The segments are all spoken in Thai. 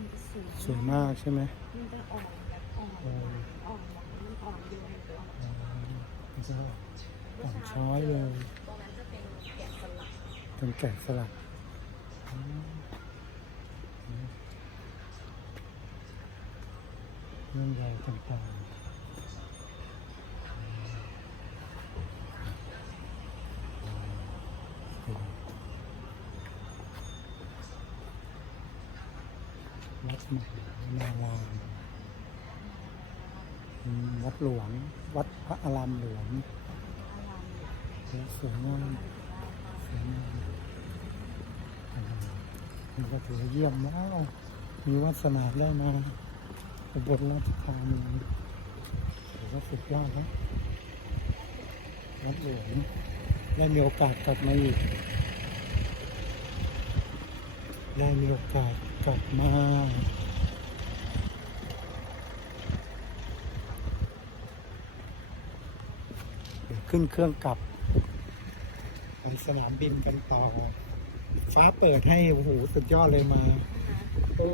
มันจะสวยสวยมากใช่ไหมมันจะอ่อนแบบอ่อนเอออ่อนหวานมันอ่อนโยนอ่อนอ๋อนี่ก็อ่อนช้อยเลยตรงนั้นจะเป็นแกะสลักเป็นแกะสลักอืมเรื่องราวต่างๆ วัดใหม่นารามวัดหลวง วัดพระอารามหลวงสวยงามสวยงามนี่ก็ถือเยี่ยมแล้ว มีวาสนาได้มาอุบลราชธานีถือว่าสุดยอดแล้ววัดหลวงได้มีโอกาสกลับมาอีก ได้มีโอกาสกลับมาเดี๋ยวขึ้นเครื่องกลับไปสนามบินกันต่อ ฟ้าเปิดให้โอ้โหสุดยอดเลยมาโอ้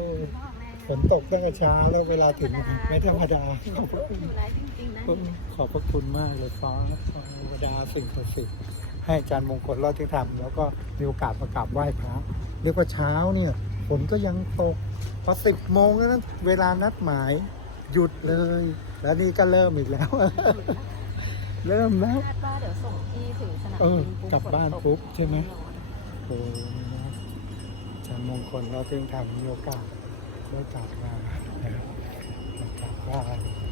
ฝนตกตั้งแต่เช้าแล้วเวลาถึงไม่ธรรมดาขอบพระคุณขอบพระคุณมากเลยฟ้าธรรมดาสิ่งศักดิ์สิทธิ์ให้อาจารย์มงคลรอดที่ทำแล้วก็มีโอกาสมากราบไหว้พระ รียกว่าเช้าเนี่ยฝนก็ยังตกพอสิบโมงแล้วนั้นเวลานัดหมายหยุดเลย แล้วนี่ก็เริ่มอีกแล้ว เริ่มแล้วคาดว่าเดี๋ยวส่งที่ถึงสนามเออบินปุ๊บกลับบ้านฝตปุ๊บใช่ไหมโอ้นะอาจารย์มงคลเราจึงทำมีโอกาสได้กลับมานะครับมากราบไห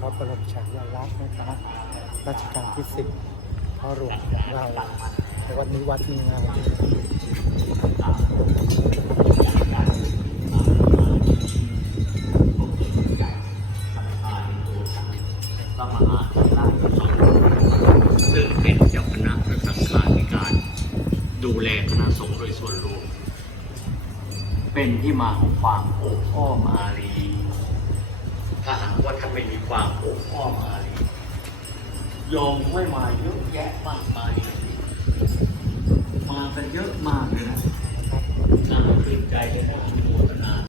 พระบรมฉายาลักษณ์นะครับรัชกาลที่สิบพ่อหลวงของเราในวันนี้วัดมีงานพราเถรสงฆ์ซึ่งเป็นเจ้าคณะพระสังฆาธิการ ดูแลคณะสงฆ์โดยส่วนรวม เป็นที่มาของความโอบอ้อมอารี ถ้าหากว่าท่านไม่มีความโอบอ้อมอารีโยมไม่มาเยอะแยะมากมายมากันเยอะมากเลยนะน่าตื่นใจเลยนะ